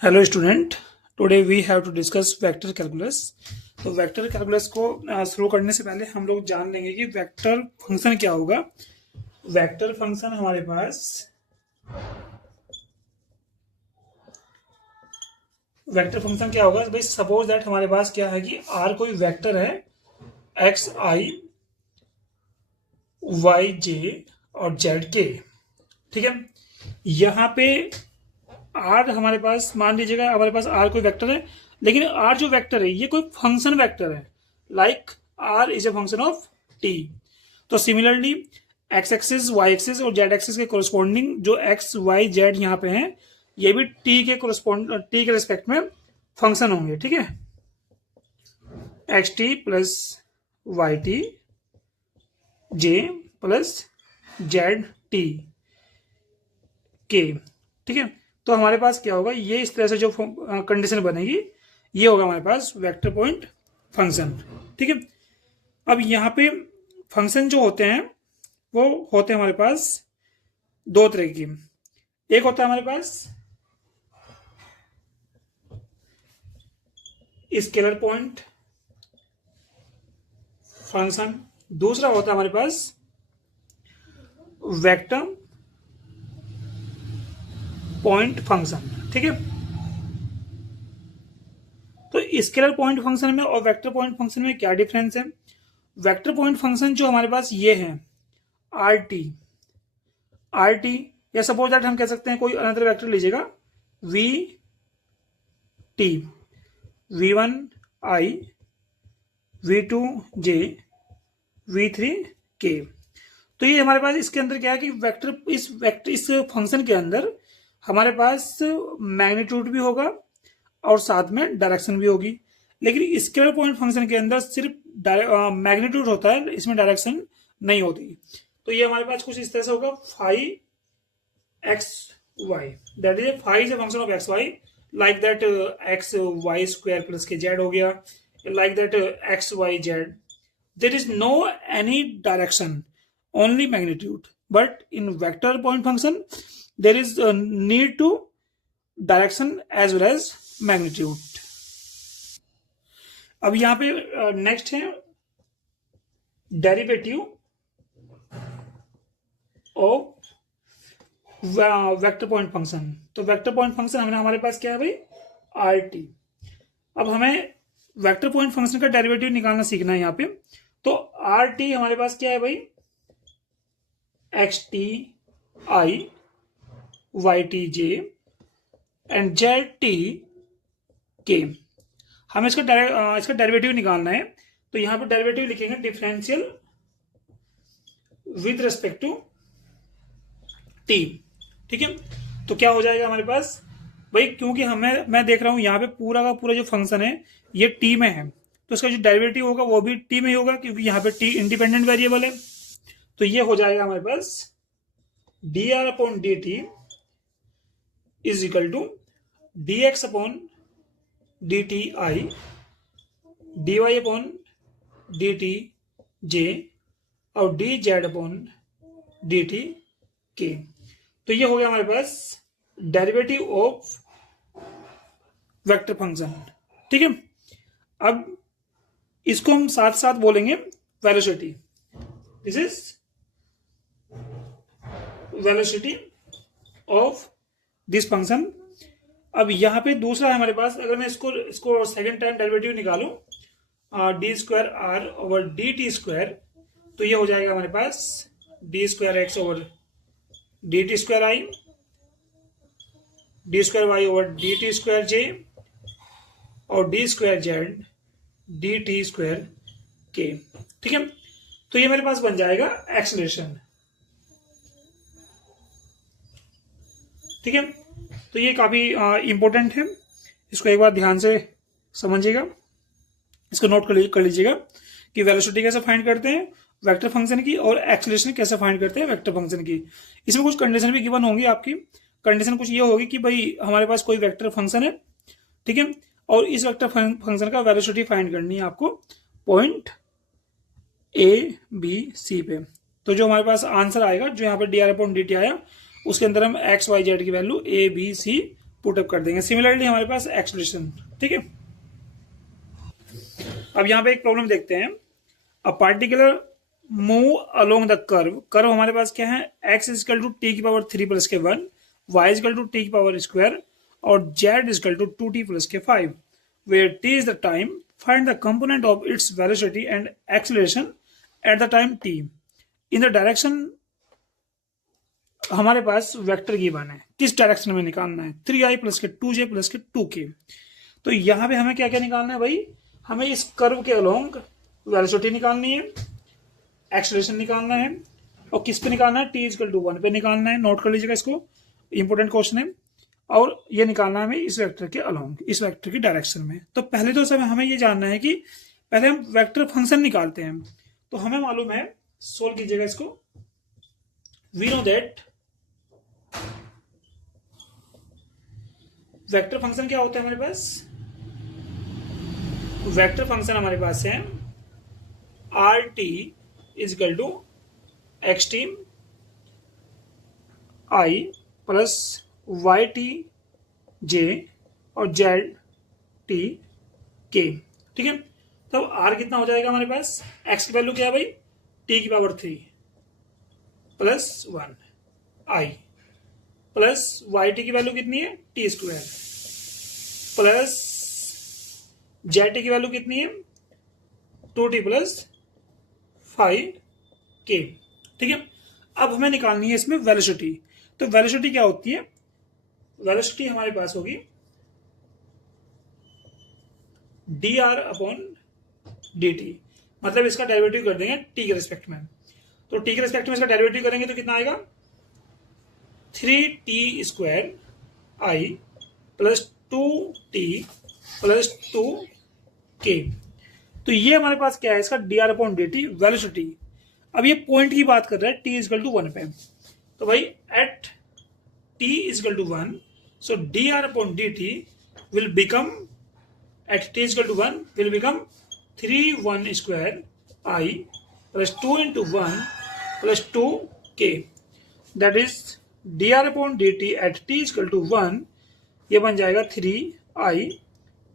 Hello student, today we have to discuss vector calculus. तो vector calculus को शुरू करने से पहले हम लोग जान लेंगे कि वेक्टर फंक्शन क्या होगा। वेक्टर फंक्शन हमारे पास वेक्टर फंक्शन क्या होगा भाई। सपोज दैट हमारे पास क्या है कि आर कोई वेक्टर है, एक्स आई वाई जे और जेड के। ठीक है, यहाँ पे आर हमारे पास मान लीजिएगा हमारे पास आर कोई वेक्टर है, लेकिन आर जो वेक्टर है ये कोई फंक्शन वेक्टर है। Like r is a function of t. तो similarly x axis y axis और जेड एक्सिस के कोरस्पॉन्डिंग जो एक्स वाई जेड यहाँ पे हैं, ये भी टी के रिस्पेक्ट में फंक्शन होंगे। ठीक है, x t plus y T j plus z T k. ठीक है, तो हमारे पास क्या होगा, ये इस तरह से जो कंडीशन बनेगी ये होगा हमारे पास वेक्टर पॉइंट फंक्शन। ठीक है, अब यहाँ पे फंक्शन जो होते हैं वो होते हैं हमारे पास दो तरह की। एक होता है हमारे पास स्केलर पॉइंट फंक्शन, दूसरा होता है हमारे पास वेक्टर पॉइंट फंक्शन। ठीक है, तो स्केलर पॉइंट फंक्शन में और वेक्टर पॉइंट फंक्शन में क्या डिफरेंस है। वेक्टर पॉइंट फंक्शन जो हमारे पास ये है आर टी, या सपोज दैट हम कह सकते हैं कोई अनदर वेक्टर लीजिएगा V T, V one I, V two J, V three K. तो ये हमारे पास इसके अंदर क्या है कि इस फंक्शन के अंदर हमारे पास मैग्नीट्यूड भी होगा और साथ में डायरेक्शन भी होगी। लेकिन स्केलर पॉइंट फंक्शन के अंदर सिर्फ मैग्नीट्यूड होता है, इसमें डायरेक्शन नहीं होती। तो ये हमारे पास कुछ इस तरह से होगा phi X Y, that is phi is a function of x Y, like that X Y square plus K Z हो गया, like that X Y Z. There is no any direction, only magnitude, but in vector point function there is a need to direction as well as magnitude। अब यहाँ पे next है derivative of vector point function. तो vector point function हमारे पास क्या है भाई, आर टी। अब हमें वेक्टर पॉइंट फंक्शन का डेरिवेटिव निकालना सीखना है यहाँ पे। तो आर टी हमारे पास क्या है भाई, X T I Y T J and Z T K. हमें इसका डेरिवेटिव निकालना है। तो यहां पर डेरिवेटिव लिखेंगे differential with respect to T. ठीक है, तो क्या हो जाएगा हमारे पास भाई, क्योंकि मैं देख रहा हूं यहाँ पे पूरा का पूरा जो फंक्शन है ये टी में है, तो इसका जो डेरिवेटिव होगा वो भी टी में ही होगा, क्योंकि यहाँ पे टी इंडिपेंडेंट वेरिएबल है। तो ये हो जाएगा हमारे पास d are upon D t is equal to d x upon D t i, d y upon D t j और d z upon D t k. तो ये हो गया हमारे पास डेरिवेटिव ऑफ वेक्टर फंक्शन। ठीक है, अब इसको हम साथ साथ बोलेंगे velocity. This is velocity of this function. अब यहाँ पे दूसरा है हमारे पास, अगर मैं इसको सेकंड टाइम डेरिवेटिव निकालूं d square r over d t square, तो ये हो जाएगा हमारे पास d square x over d t square i, d square y over d t square j और d square z d t square k. ठीक है, तो ये मेरे पास बन जाएगा एक्सेलरेशन। ठीक है, तो ये काफी इंपॉर्टेंट है, इसको एक बार ध्यान से समझिएगा, इसको नोट कर लीजिएगा कि वेलोसिटी कैसे फाइंड करते हैं वेक्टर फंक्शन की और एक्सेलरेशन कैसे फाइंड करते हैं वेक्टर फंक्शन की। इसमें कुछ कंडीशन भी गिवन होंगी आपकी। कंडीशन कुछ ये होगी कि भाई हमारे पास कोई वेक्टर फंक्शन है, ठीक है, और इस वेक्टर फंक्शन का वेलोसिटी फाइंड करनी है आपको पॉइंट ए बी सी पे। तो जो हमारे पास आंसर आएगा, जो यहाँ पे D are upon D T आया, उसके अंदर हम एक्स वाई जेड की value A B C put up कर देंगे। सिमिलरली हमारे पास एक्सलेशन, ठीक है। अब यहाँ पे एक प्रॉब्लम देखते हैं। A particular move along the curve, curve हमारे पास क्या है, x इजकल टू टी की power 3 plus K 1, y is equal to T की पावर स्क्वायर और z is equal to 2t plus K 5, where t is the time, find the component of its velocity and acceleration at the time t in the direction। हमारे पास vector given है, किस direction में निकालना है, 3i plus के 2j plus के 2k। तो यहाँ पे हमें क्या क्या निकालना है भाई, हमें इस कर्व के अलोंग वेलोसिटी निकालनी है, एक्सेलरेशन निकालना है, और किस पे निकालना है, t इजकल टू 1 पे निकालना है। नोट कर लीजिएगा इसको, इंपोर्टेंट क्वेश्चन है। और ये निकालना है हमें इस वेक्टर के अलोंग, इस वेक्टर की डायरेक्शन में। तो पहले तो सब हमें ये जानना है कि पहले हम वेक्टर फंक्शन निकालते हैं। तो हमें मालूम है, सोल्व कीजिएगा इसको, we know that vector function क्या होता है हमारे पास, वेक्टर फंक्शन हमारे पास है are t is equal to x T i plus y T j और जेड टी के, ठीक है। तब आर कितना हो जाएगा हमारे पास, एक्स की वैल्यू क्या है भाई, टी की पावर 3 प्लस 1 आई प्लस वाई टी की वैल्यू कितनी है, T square plus z T की वैल्यू कितनी है, 2t प्लस 5k, ठीक है। अब हमें निकालनी है इसमें वेलोसिटी। तो वेलोसिटी क्या होती है, वेलोसिटी हमारे पास होगी dr अपॉन dt, मतलब इसका डेरिवेटिव कर देंगे t के रिस्पेक्ट में। तो t के रिस्पेक्ट में इसका डेरिवेटिव करेंगे तो कितना आएगा, 3t स्क्वायर आई प्लस 2t प्लस 2k। तो ये हमारे पास क्या है, इसका dr अपॉन dt वेलोसिटी। अब ये पॉइंट की बात कर रहा है t इजकल टू 1 पे। तो भाई at t is equal to 1, so dr upon dt will become at t is equal to 1 will become 3 square i plus 2 into 1 plus 2k, that is dr upon dt at t is equal to 1, ये बन जाएगा 3i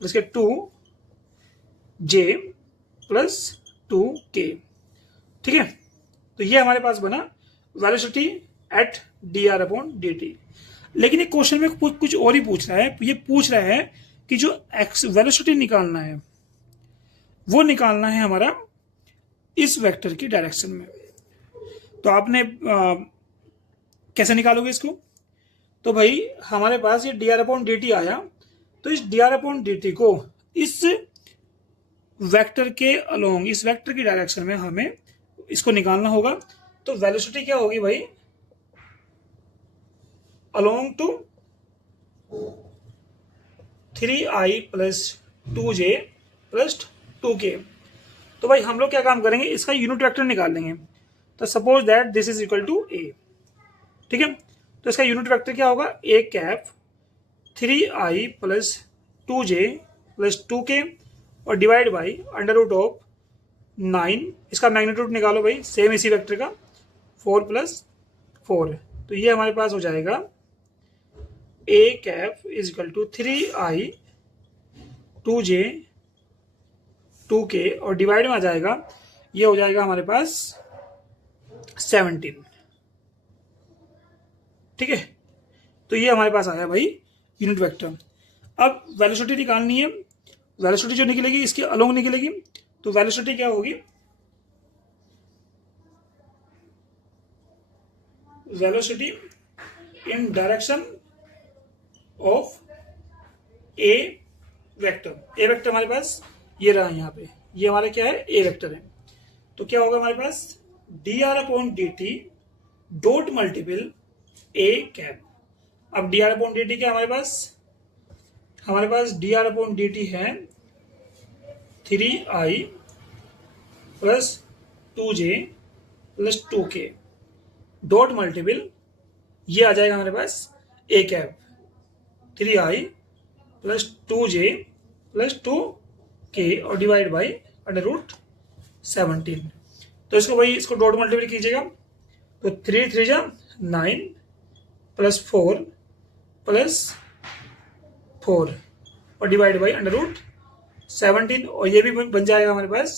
plus के 2j plus 2k, ठीक है। तो ये हमारे पास बना velocity at dr upon dt। लेकिन एक क्वेश्चन में कुछ और ही पूछ रहा है, ये पूछ रहा है कि जो वेलोसिटी निकालना है वो निकालना है हमारा इस वेक्टर की डायरेक्शन में। तो आपने कैसे निकालोगे इसको, तो भाई हमारे पास ये dr अपॉन dt आया, तो इस dr अपॉन dt को इस वेक्टर के अलोंग, इस वेक्टर की डायरेक्शन में हमें इसको निकालना होगा। तो वेलोसिटी क्या होगी भाई, along to 3i plus 2j plus 2k। तो भाई हम लोग क्या काम करेंगे, इसका यूनिट वेक्टर निकाल लेंगे। तो suppose that this is equal to a, ठीक है। तो इसका यूनिट वेक्टर क्या होगा, a cap 3i plus 2j plus 2k और divide by under root of 9, इसका मैग्नीट्यूड निकालो भाई, सेम इसी वेक्टर का, 4 प्लस 4। तो ये हमारे पास हो जाएगा a cap is equal to 3i 2j 2k और डिवाइड में आ जाएगा, ये हो जाएगा हमारे पास 17, ठीक है। तो ये हमारे पास आया भाई यूनिट वेक्टर। अब वेलोसिटी निकालनी है, वेलोसिटी जो निकलेगी इसके अलोंग निकलेगी। तो वेलोसिटी क्या होगी, velocity in direction of A vector. A vector हमारे पास ये रहा यहाँ पे, ये हमारा क्या है, ए वेक्टर है। तो क्या होगा हमारे पास, dr upon dt dot multiple a cap. अब dr अपॉन dt क्या हमारे पास dr अपॉन dt है 3i plus 2j plus 2k dot multiple, ये आ जाएगा हमारे पास a cap 3i plus 2j plus 2k और डिवाइड बाई अंडर रूट 17। तो इसको भाई इसको डॉट मल्टीपल कीजिएगा, तो 3 3 जा 9 प्लस 4 प्लस 4 और डिवाइड बाई अंडर रूट 17, और ये भी बन जाएगा हमारे पास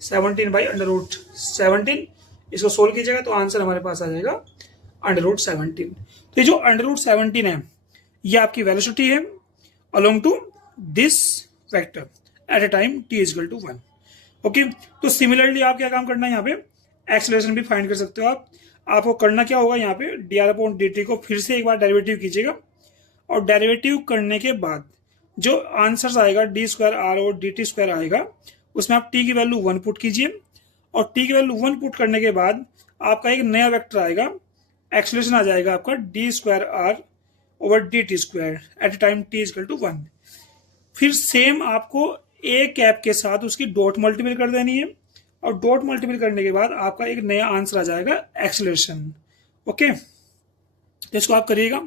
17 बाई अंडर रूट 17। इसको सोल्व कीजिएगा तो आंसर हमारे पास आ जाएगा अंडर रूट 17। तो ये जो अंडर रूट 17 है ये आपकी वेलोसिटी है along to this vector at a time t is equal to 1। Okay, तो सिमिलरली आप क्या काम करना है, यहाँ पे एक्सेलरेशन भी फाइंड कर सकते हो आप। आपको करना क्या होगा, यहाँ पे dr/dt को फिर से एक बार डेरिवेटिव कीजिएगा, और डेरिवेटिव करने के बाद जो आंसर्स आएगा d² r और dt² आएगा, उसमें आप t की वैल्यू 1 पुट कीजिए, और t की वैल्यू 1 पुट करने के बाद आपका एक नया वेक्टर आएगा, एक्सेलरेशन आ जाएगा आपका d² r over dt² at time t is equal to 1। फिर सेम आपको ए कैप के साथ उसकी डॉट मल्टीपल कर देनी है, और डॉट मल्टीपल करने के बाद आपका एक नया आंसर आ जाएगा एक्सेलरेशन। ओके, तो इसको आप करिएगा।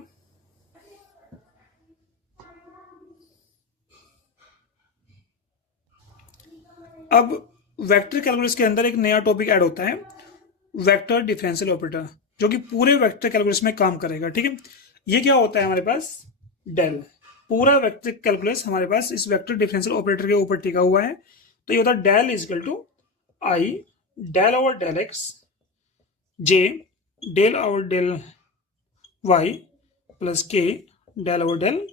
अब वेक्टर कैलकुलस के अंदर एक नया टॉपिक ऐड होता है, वेक्टर डिफरेंशियल ऑपरेटर, जो कि पूरे वेक्टर कैलकुलस में काम करेगा। ठीक है, ये क्या होता है हमारे पास, डेल। पूरा वेक्टर कैलकुलस हमारे पास इस वेक्टर डिफरेंशियल ऑपरेटर के ऊपर टिका हुआ है। तो ये होता है del is equal to I del over del X J del over del Y plus के डेल ओवर डेल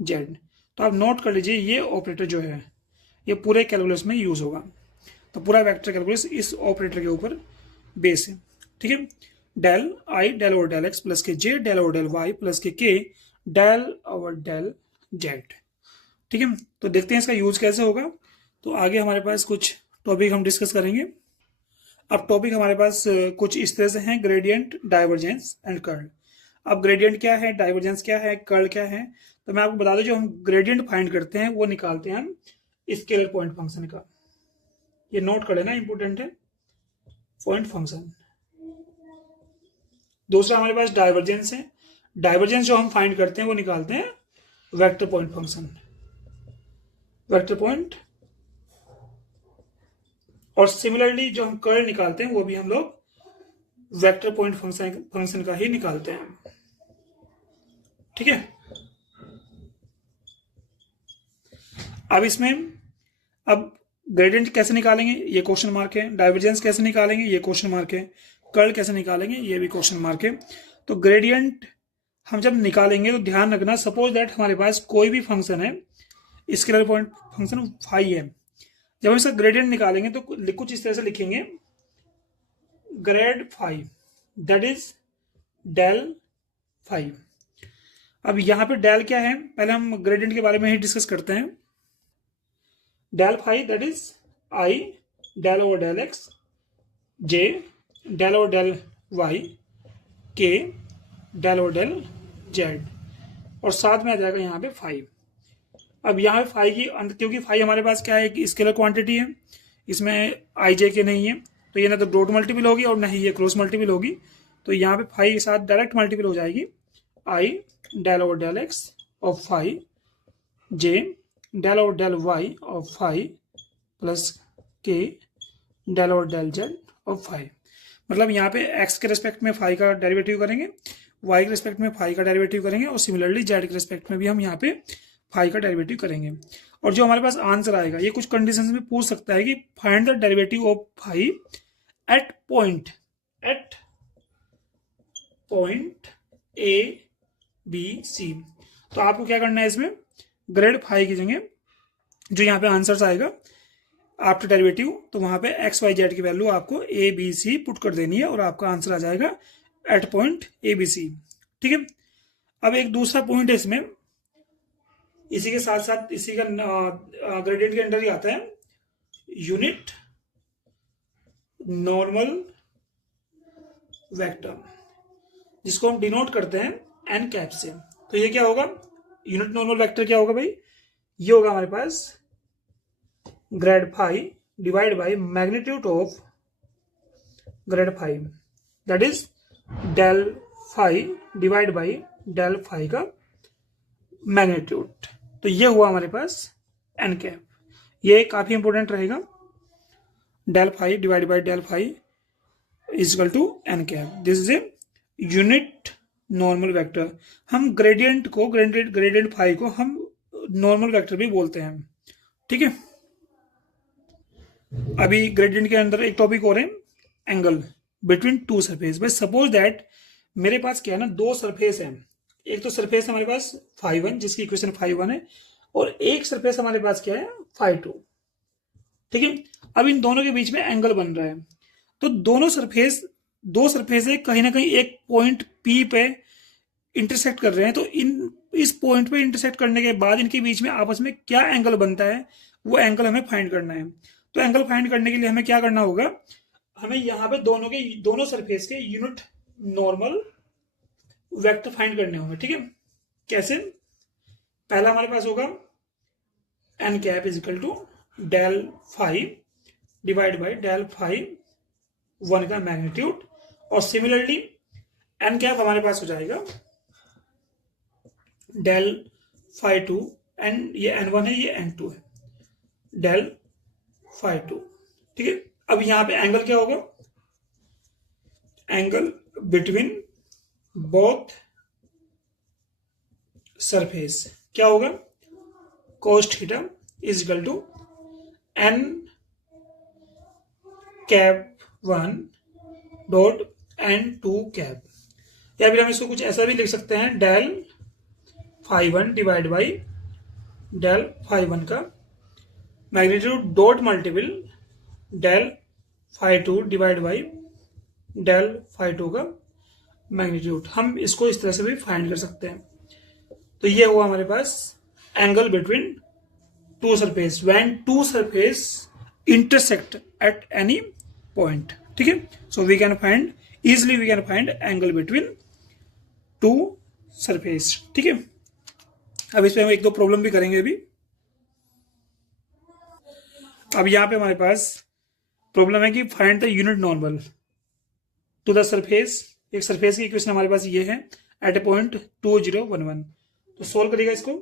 जेड। तो आप नोट कर लीजिए, ये ऑपरेटर जो है ये पूरे कैलकुलस में यूज होगा। तो पूरा वेक्टर कैलकुलस इस ऑपरेटर के ऊपर बेस है। ठीक है, del i del over del x plus k j del over del Y plus के डेल ओवर डेल जेड। ठीक है, तो देखते हैं इसका यूज कैसे होगा। तो आगे हमारे पास कुछ टॉपिक हम डिस्कस करेंगे। अब टॉपिक हमारे पास कुछ इस तरह से हैं, ग्रेडियंट, डाइवर्जेंस एंड कर्ल। अब ग्रेडियंट क्या है, डाइवर्जेंस क्या है, कर्ल क्या है, तो मैं आपको बता दूं, जो हम ग्रेडियंट फाइंड करते हैं वो निकालते हैं हम स्केलर पॉइंट फंक्शन का। ये नोट कर लेना, इंपॉर्टेंट है, पॉइंट फंक्शन। दूसरा हमारे पास डाइवर्जेंस है। डाइवर्जेंस जो हम फाइंड करते हैं वो निकालते हैं vector point function, vector point. और सिमिलरली जो हम कर्ल निकालते हैं वो भी हम लोग वेक्टर पॉइंट फंक्शन का ही निकालते हैं। ठीक है, अब इसमें अब ग्रेडियंट कैसे निकालेंगे, ये क्वेश्चन मार्क है। डाइवर्जेंस कैसे निकालेंगे, ये क्वेश्चन मार्क है। कर्ल कैसे निकालेंगे, ये भी क्वेश्चन मार्क है। तो ग्रेडियंट हम जब निकालेंगे तो ध्यान रखना, सपोज दैट हमारे पास कोई भी फंक्शन है, स्केलर पॉइंट फंक्शन फाई है, जब हम इसका ग्रेडियंट निकालेंगे तो कुछ इस तरह से लिखेंगे, grad phi that is del phi. अब यहाँ पे डेल क्या है, पहले हम ग्रेडियंट के बारे में ही डिस्कस करते हैं। Del phi that is I del over del X J del over del Y K del over del Z, और साथ में आ जाएगा यहाँ पे फाई। अब यहाँ पे फाई की, क्योंकि फाई हमारे पास क्या है कि स्केलर क्वांटिटी है, इसमें आई जे के नहीं है, तो ये ना तो डॉट मल्टीपल होगी और ना ही ये क्रॉस मल्टीपल होगी। तो यहाँ पे फाई के साथ डायरेक्ट मल्टीपल हो जाएगी, i del over del x of phi j del over del y of phi plus के del over del z of phi. मतलब यहाँ पे एक्स के रिस्पेक्ट में फाई का डेरिवेटिव करेंगे, वाई के रिस्पेक्ट में फाई का डेरिवेटिव करेंगे, और सिमिलरली जेड के रिस्पेक्ट में भी हम यहाँ पे फाई का डेरिवेटिव करेंगे। और जो हमारे पास आंसर आएगा, ये कुछ कंडीशंस में पूछ सकता है कि find the derivative of phi at point A B C. तो आपको क्या करना है, इसमें ग्रेड फाई की जगह जो यहाँ पे आंसर्स आएगा आफ्टर डेरिवेटिव, तो वहां पे एक्स वाई जेड की वैल्यू आपको ए बी सी पुट कर देनी है, और आपका आंसर आ जाएगा at point A B C. ठीक है, अब एक दूसरा पॉइंट है इसमें, इसी के साथ साथ इसी का ग्रेडियंट के अंडर ही आता है, यूनिट नॉर्मल वेक्टर, जिसको हम डिनोट करते हैं एन कैप से। तो ये क्या होगा, यूनिट नॉर्मल वेक्टर क्या होगा भाई, ये होगा हमारे पास grad phi divide by magnitude of grad phi, that is del phi divide by del phi का मैग्नीट्यूड। तो ये हुआ हमारे पास एन कैप, ये काफी इंपॉर्टेंट रहेगा, del phi divide by del phi is equal to N cap. This is a unit normal vector. हम gradient phi को हम नॉर्मल वेक्टर भी बोलते हैं। ठीक है, अभी ग्रेडियंट के अंदर एक टॉपिक और है, एंगल बिटवीन टू सरफेस। भाई सपोज दैट मेरे पास क्या है ना, दो सरफेस है। एक तो सरफेस है हमारे पास φ1 जिसकी इक्वेशन φ1 है, और एक सरफेस हमारे पास क्या है φ2। ठीक है, अब इन दोनों के बीच में एंगल बन रहा है। तो दो सरफेस है, कहीं ना कहीं एक पॉइंट P पे इंटरसेक्ट कर रहे हैं। तो इन इस पॉइंट पे इंटरसेक्ट करने के बाद इनके बीच में आपस में क्या एंगल बनता है, वो एंगल हमें फाइंड करना है। तो एंगल फाइंड करने के लिए हमें क्या करना होगा, हमें यहाँ पे दोनों सरफेस के यूनिट नॉर्मल वेक्टर फाइंड करने होंगे। ठीक है, कैसे? पहला हमारे पास होगा N cap is equal to del phi divide by del phi one का मैग्नीट्यूड, और सिमिलरली एन कैप हमारे पास हो जाएगा डेल फाई टू, एंड ये एन वन है, ये एन टू है, डेल फाई टू। ठीक है, अब यहां पे एंगल क्या होगा, एंगल बिटवीन बोथ सरफेस क्या होगा, cos theta is equal to N cap one dot N two cap, या फिर हम इसको कुछ ऐसा भी लिख सकते हैं, del phi one divide by del phi one का magnitude dot multiple del phi two divide by del phi two का मैग्नीट्यूड। हम इसको इस तरह से भी फाइंड कर सकते हैं। तो ये हुआ हमारे पास angle between two surface when two surface intersect at any point. ठीक है, so we can find angle between two surface. ठीक है, अब इस पे हम एक दो प्रॉब्लम भी करेंगे अभी। अब यहां पे हमारे पास प्रॉब्लम है कि find the unit normal to the surface. एक सरफेस की इक्वेशन हमारे पास ये है एट ए पॉइंट 2011। तो सोल्व करिएगा इसको।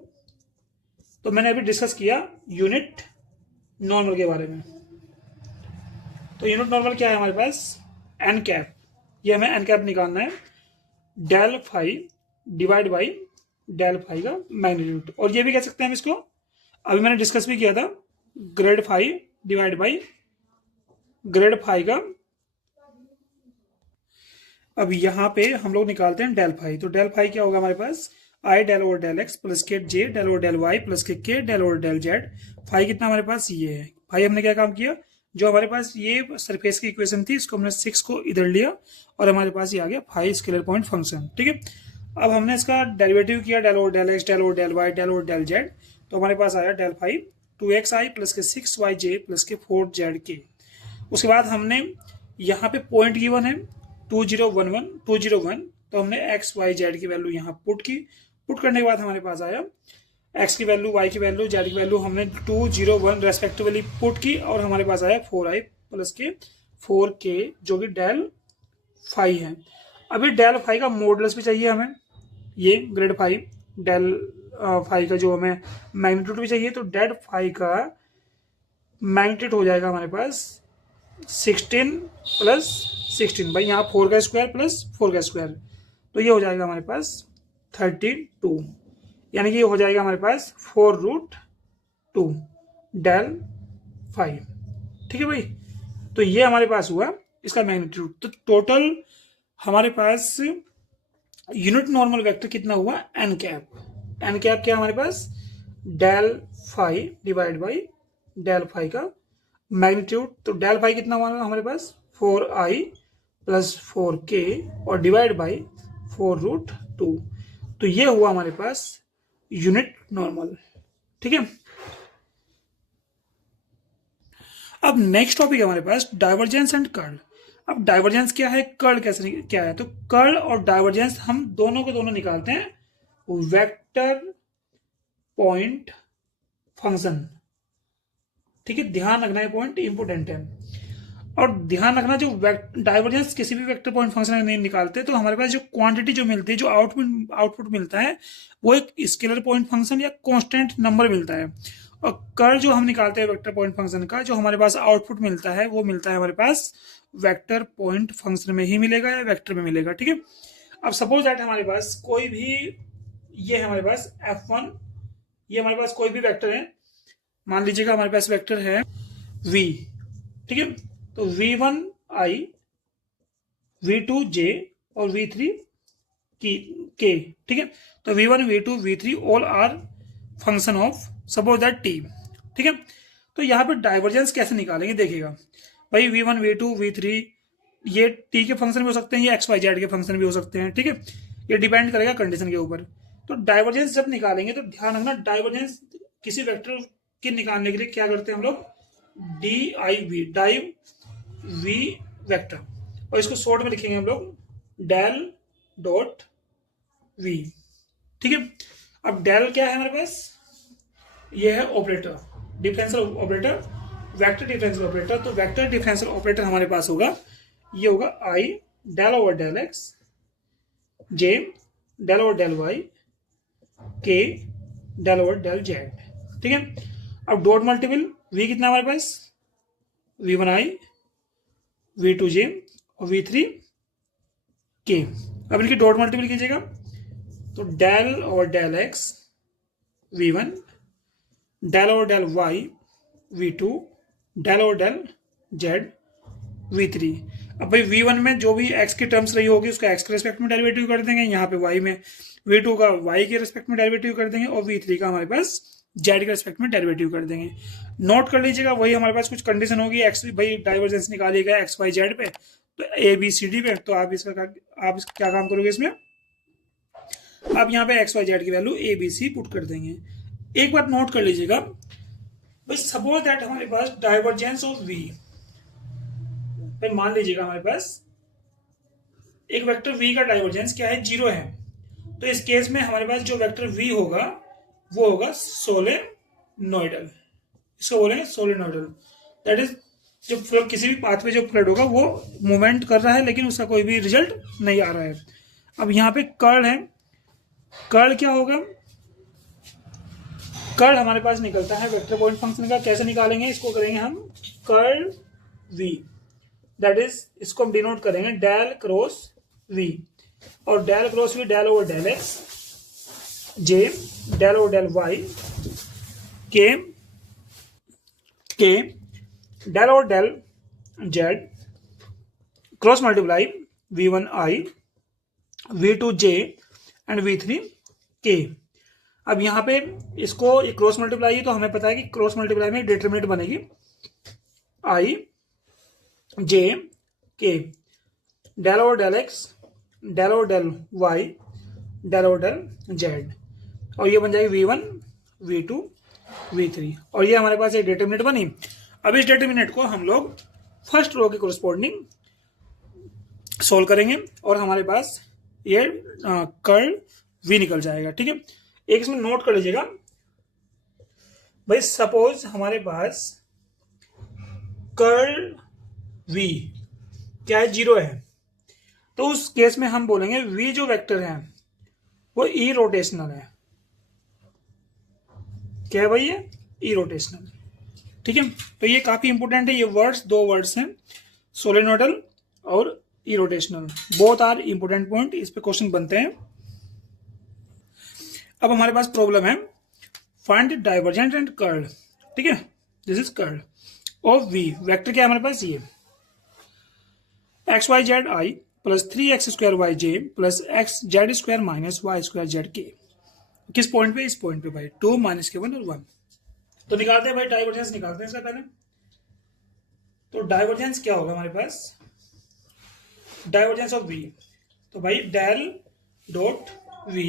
तो मैंने अभी डिस्कस किया यूनिट नॉर्मल के बारे में। तो यूनिट नॉर्मल क्या है हमारे पास, एन कैप, ये हमें एन कैप निकालना है, del phi divide by del phi का मैग्नीट्यूड, और ये भी कह सकते हैं हम इसको, अभी मैंने डिस्कस भी किया था, grad phi divide by grad phi का। अब यहां पे हम लोग निकालते हैं डेल फाई। तो डेल फाई क्या होगा हमारे पास, i del over del x plus k j del over del Y plus के del over del z. Phi कितना हमारे पास ये है। फाई हमने क्या काम किया, जो हमारे पास ये सरफेस की इक्वेशन थी इसको हमने 6 को इधर लिया और हमारे पास ये आ गया फाई स्केलर पॉइंट फंक्शन। ठीक है, अब हमने इसका डेरिवेटिव किया del over del X del over del Y del over del Z. तो हमारे पास आया डेल फाई 2x आई प्लस के 6y जे प्लस के 4z के। उसके बाद हमने यहाँ पे पॉइंट गिवन है 2011 तो हमने एक्स वाई जेड की वैल्यू यहाँ पुट की। पुट करने के बाद हमारे पास आया एक्स की वैल्यू, वाई की वैल्यू, जेड की वैल्यू हमने 201 रेस्पेक्टिवली पुट की, और हमारे पास आया 4i प्लस के 4k जो कि डेल फाई है। अभी डेल फाई का मॉडुलस भी चाहिए हमें, ये ग्रेड फाई डेल फाई का जो हमें मैग्नीट्यूड भी चाहिए। तो डेल फाई का मैग्नीट्यूड हो जाएगा हमारे पास 16 प्लस 16, भाई यहाँ 4 का स्क्वायर प्लस 4 का स्क्वायर, तो ये हो जाएगा हमारे पास 32, यानी कि ये हो जाएगा हमारे पास 4√2 डेल फाई। ठीक है भाई, तो ये हमारे पास हुआ इसका मैग्नीट्यूड। तो टोटल हमारे पास यूनिट नॉर्मल वेक्टर कितना हुआ, एन कैप। एन कैप क्या हमारे पास, del phi divide by del phi का मैग्नीट्यूड। तो डेल फाई कितना हुआ हमारे पास 4i प्लस 4k और डिवाइड बाई 4√2। तो ये हुआ हमारे पास यूनिट नॉर्मल। ठीक है, अब नेक्स्ट टॉपिक है हमारे पास डाइवर्जेंस एंड कर्ल। अब डाइवर्जेंस क्या है, कर्ल कैसे क्या है। तो कर्ल और डाइवर्जेंस हम दोनों को दोनों निकालते हैं वेक्टर पॉइंट फंक्शन। ठीक है, ध्यान रखना है, पॉइंट इंपोर्टेंट है। और ध्यान रखना, जो डाइवर्जेंस किसी भी वेक्टर पॉइंट फंक्शन में नहीं निकालते तो हमारे पास जो क्वांटिटी जो मिलती है, जो आउटपुट मिलता है, वो एक स्केलर पॉइंट फंक्शन या कांस्टेंट नंबर मिलता है। और कर्ल जो हम निकालते हैं वेक्टर पॉइंट फंक्शन का, जो हमारे पास आउटपुट मिलता है वो मिलता है हमारे पास वेक्टर पॉइंट फंक्शन में ही मिलेगा या वेक्टर में मिलेगा। ठीक है, अब सपोज दैट हमारे पास कोई भी, ये हमारे पास f1 ये हमारे पास कोई भी वेक्टर है, मान लीजिएगा हमारे पास वेक्टर है v, ठीक है। तो v1 i, v2 j और v3 k, ठीक है। तो v1 v2 v3 all are function of suppose that t, ठीक है। तो यहाँ पे डाइवर्जेंस कैसे निकालेंगे देखिएगा भाई, v1 v2 v3 ये t के फंक्शन भी हो सकते हैं, ये x y z के फंक्शन भी हो सकते हैं, ठीक है। ये डिपेंड करेगा कंडीशन के ऊपर। तो डाइवर्जेंस जब निकालेंगे तो ध्यान रखना, डाइवर्जेंस किसी वेक्टर के निकालने के लिए क्या करते हैं हम लोग, div, डाइव v वेक्टर, और इसको शॉर्ट में लिखेंगे हम लोग डेल डॉट v, ठीक है। अब डेल क्या है हमारे पास, ये है operator, differential operator, vector differential operator. तो वेक्टर डिफरेंशियल ऑपरेटर हमारे पास होगा, ये होगा i del over del x, j del over del y, k del over del z, ठीक है। अब डॉट मल्टीपल v कितना हमारे पास, v1 i, v2 j और v3 k। अब इनकी डॉट मल्टीपल कीजिएगा, तो del over del x v1, del over del y v2, del over del z v3। अब भाई v1 में जो भी x की टर्म्स रही होगी उसका x के रेस्पेक्ट में डेरिवेटिव कर देंगे, यहाँ पे y में v2 का y के रेस्पेक्ट में डेरिवेटिव कर देंगे, और v3 का हमारे पास z के रेस्पेक्ट में डेरिवेटिव कर देंगे। नोट कर लीजिएगा, वही हमारे पास कुछ कंडीशन होगी, x भाई डाइवर्जेंस निकालिएगा x y z पे, तो a b c d पे, तो आप क्या काम करोगे इसमें, आप यहाँ पे x y z की value a b c put कर देंगे। एक बात नोट कर लीजिएगा भाई, सपोज दैट हमारे पास डाइवर्जेंस ऑफ v, भाई मान लीजिएगा हमारे पास एक वेक्टर v का डाइवर्जेंस क्या है, 0 है। तो इस केस में हमारे पास जो वेक्टर v होगा वो होगा सोलेनोइडल, इसको बोलेंगे सोलेनोइडल। दैट इज जो फ्लो, किसी भी पाथ पे जो फ्लड होगा वो मूवमेंट कर रहा है लेकिन उसका कोई भी रिजल्ट नहीं आ रहा है। अब यहाँ पे कर्ल है, कर्ल क्या होगा, कर्ल हमारे पास निकलता है वेक्टर पॉइंट फंक्शन का। कैसे निकालेंगे, इसको करेंगे हम कर्ल v, दैट इज इसको हम डिनोट करेंगे डेल क्रॉस v, और del cross v del over del x, j del over del y, k del over del z, cross multiply v1 i, v2 j and v3 k। अब यहाँ पे इसको cross multiply है, तो हमें पता है कि क्रॉस मल्टीप्लाई में डिटरमिनेंट बनेगी i j k del over del x, del over del y, del over del z, और ये बन जाएगी v1 v2 v3, और ये हमारे पास एक डिटरमिनेंट बनी। अब इस डिटरमिनेंट को हम लोग फर्स्ट रो के कोरस्पॉन्डिंग सोल्व करेंगे और हमारे पास ये कर्ल v निकल जाएगा, ठीक है। एक इसमें नोट कर लीजिएगा भाई, सपोज हमारे पास कर्ल v क्या है, 0 है, तो उस केस में हम बोलेंगे v जो वेक्टर है वो ई रोटेशनल है। क्या है भाई, ये ई रोटेशनल, ठीक है। तो ये काफी इंपोर्टेंट है, ये वर्ड्स, दो वर्ड्स हैं, सोलेनोइडल और irrotational, both are important point, इस पे क्वेश्चन बनते हैं। अब हमारे पास प्रॉब्लम है फाइंड डाइवर्जेंट एंड कर्ल, ठीक है। This is curl of v, vector क्या है हमारे पास, ये x Y z i plus 3x square y j plus x z square minus Y square z k. किस पॉइंट पे, इस पॉइंट पे भाई, 2 माइनस के 1 और 1। तो निकालते हैं भाई, डाइवर्जेंस निकालते हैं इसका पहले। तो डाइवर्जेंस क्या होगा हमारे पास, डाइवर्जेंस ऑफ v, तो भाई del dot v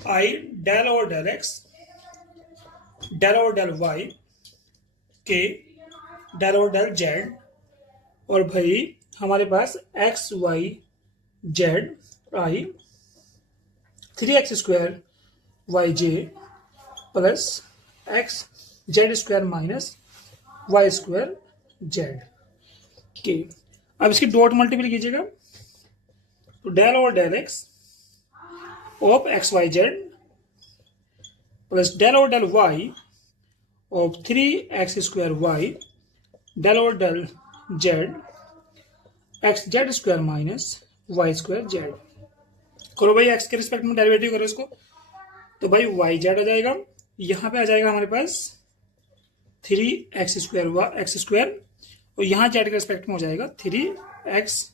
i del over del x, del over del y, k del over del z, और भाई हमारे पास x y z i 3x square y j plus x z square minus Y square z k. अब इसकी dot multiple कीजिएगा, तो del over del x of x Y z plus del over del y of 3x square y del over del z x z square minus Y square Z. करो भाई, x के respect में derivative करो इसको, तो भाई Y Z आ जाएगा यहाँ पे आ जाएगा हमारे पास 3x² और यहाँ जेड के रिस्पेक्ट में हो जाएगा 3x,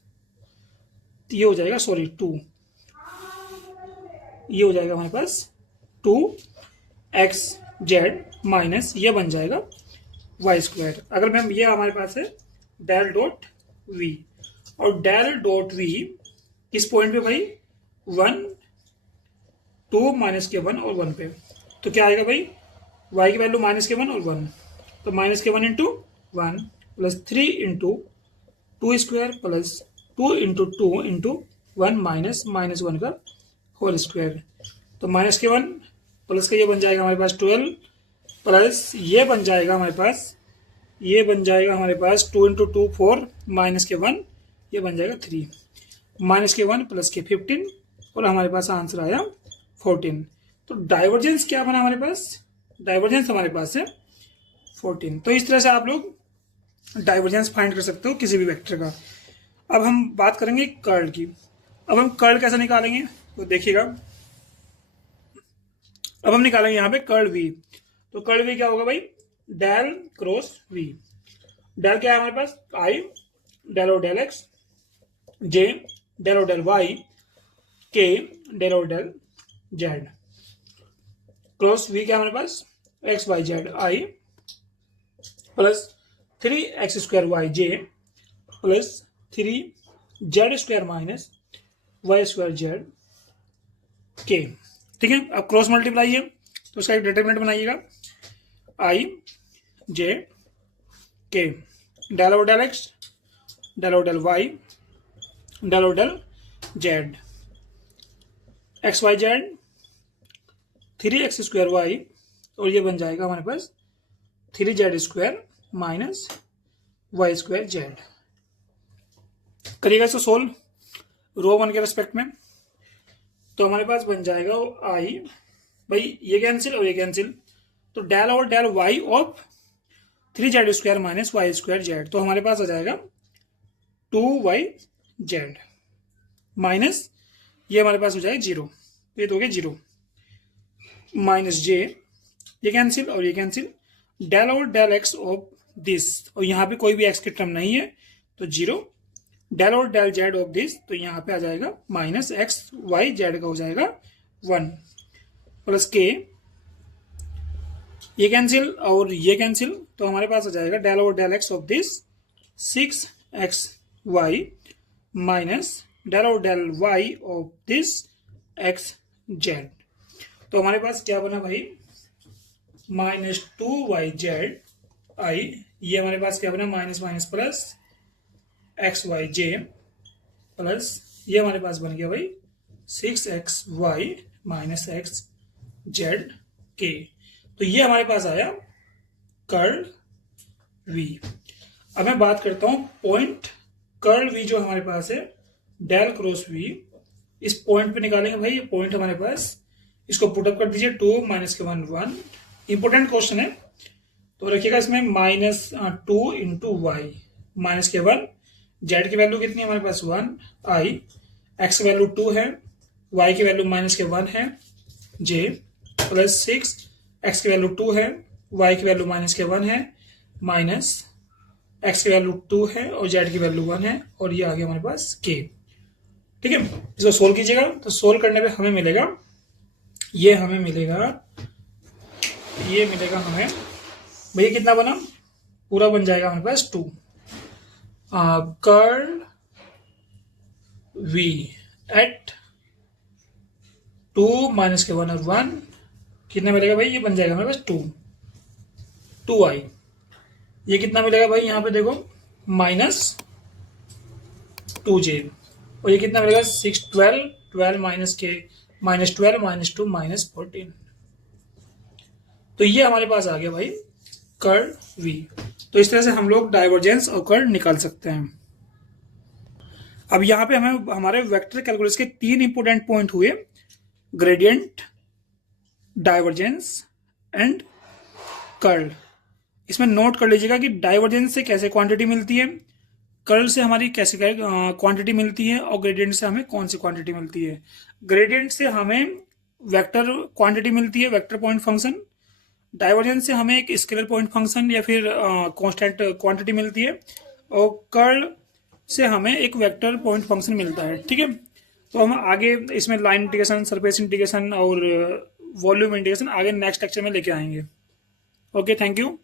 ये हो जाएगा सॉरी 2, ये हो जाएगा हमारे पास 2xz माइनस ये बन जाएगा y²। अगर मैम ये हमारे पास है डेल डॉट v, और डेल डॉट v किस पॉइंट पे भाई 1, 2 माइनस के 1 और 1 पे, तो क्या आएगा भाई y की वैल्यू -1 और 1, तो -1 into 1 plus 3 into 2² plus 2 into 2 into 1 minus -1 का होल स्क्वायर, तो -1 प्लस का ये बन जाएगा हमारे पास 12 प्लस ये बन जाएगा हमारे पास, ये बन जाएगा हमारे पास 2 इंटू 2 4 -1 ये बन जाएगा 3, -1 प्लस के 15 और हमारे पास आंसर आया 14। तो डाइवर्जेंस क्या बना हमारे पास, डाइवर्जेंस हमारे पास है 14। तो इस तरह से आप लोग डाइवर्जेंस फाइंड कर सकते हो किसी भी वेक्टर का। अब हम बात करेंगे कर्ल की। अब हम कर्ल कैसे निकालेंगे, तो देखिएगा, अब हम निकालेंगे यहाँ पे कर्ल v। तो कर्ल v क्या होगा भाई, डेल क्रॉस v। डेल क्या है हमारे पास, i, डेल और डेल x, j डेल और डेल y, k डेल और डेल z, क्रॉस v क्या है हमारे पास x y z i plus 3x²yj plus 3z² minus y² k। ठीक है, अब क्रॉस मल्टीप्लाई है तो उसका एक डिटरमिनेंट बनाइएगा, i j k, डेल और डेल x, डेल और डेल y, डेल और del z, x y z 3x² और ये बन जाएगा हमारे पास 3z² माइनस y²z। करिएगा इसको सोल्व रो 1 के रेस्पेक्ट में, तो हमारे पास बन जाएगा i, भाई ये कैंसिल और ये कैंसिल, तो डेल और del y of 3z² minus y²z, तो हमारे पास आ जाएगा 2yz माइनस ये हमारे पास हो जाएगा 0, तो ये तो हो गया 0 माइनस j, ये कैंसिल और ये कैंसिल, डेल और डेल x ऑफ दिस, और यहाँ पे कोई भी x की टर्म नहीं है तो 0, डेल और डेल z ऑफ दिस, तो यहाँ पे आ जाएगा माइनस x y z का हो जाएगा 1 प्लस k, ये कैंसिल और ये कैंसिल, तो हमारे पास आ जाएगा डेल और del x of this 6xy minus del और del y of this xz, तो हमारे पास क्या बना भाई -2yz i, ये हमारे पास क्या बना minus minus plus xyj plus ये हमारे पास बन गया भाई 6xy माइनस xzk, तो ये हमारे पास आया कर्ल v। अब मैं बात करता हूं पॉइंट कर्ल v जो हमारे पास है डेल क्रॉस v, इस पॉइंट पे निकालेंगे भाई, ये पॉइंट हमारे पास, इसको पुटअप कर दीजिए 2 -1 1, इंपोर्टेंट क्वेश्चन है तो रखिएगा इसमें -2 इंटू वाई -1, जेड की वैल्यू कितनी है हमारे पास 1, आई, एक्स की वैल्यू 2 है, वाई की वैल्यू -1 है, जे प्लस 6, एक्स की वैल्यू 2 है, वाई की वैल्यू -1 है, माइनस एक्स की वैल्यू 2 है और जेड की वैल्यू 1 है, और ये आ गया हमारे पास के। ठीक है, इसको सोल्व कीजिएगा, तो सोल्व करने पे हमें मिलेगा, ये हमें मिलेगा, ये मिलेगा हमें भैया कितना बना, पूरा बन जाएगा हमारे पास 2 कर्ल v एट 2 -1 और 1 कितना मिलेगा भाई, ये बन जाएगा हमारे पास 2i, ये कितना मिलेगा भाई यहाँ पे देखो -2j, और ये कितना मिलेगा 6 12 12 माइनस के -12 -2 -14, तो ये हमारे पास आ गया भाई कर्ल v। तो इस तरह से हम लोग डाइवर्जेंस और कर्ल निकाल सकते हैं। अब यहाँ पे हमें हमारे वेक्टर कैलकुलस के 3 इंपोर्टेंट पॉइंट हुए, ग्रेडियंट, डाइवर्जेंस एंड कर्ल। इसमें नोट कर लीजिएगा कि डाइवर्जेंस से कैसे क्वांटिटी मिलती है, कर्ल से हमारी कैसे क्वांटिटी मिलती है, और ग्रेडियंट से हमें कौन सी क्वांटिटी मिलती है। ग्रेडियंट से हमें वेक्टर क्वांटिटी मिलती है, वेक्टर पॉइंट फंक्शन, डाइवर्जेंस से हमें एक स्केलर पॉइंट फंक्शन या फिर कांस्टेंट क्वांटिटी मिलती है, और कर्ल से हमें एक वेक्टर पॉइंट फंक्शन मिलता है। ठीक है, तो हम आगे इसमें लाइन इंटीग्रेशन, सरफेस इंटीग्रेशन और वॉल्यूम इंटीग्रेशन आगे नेक्स्ट लेक्चर में लेके आएंगे। Okay, thank you.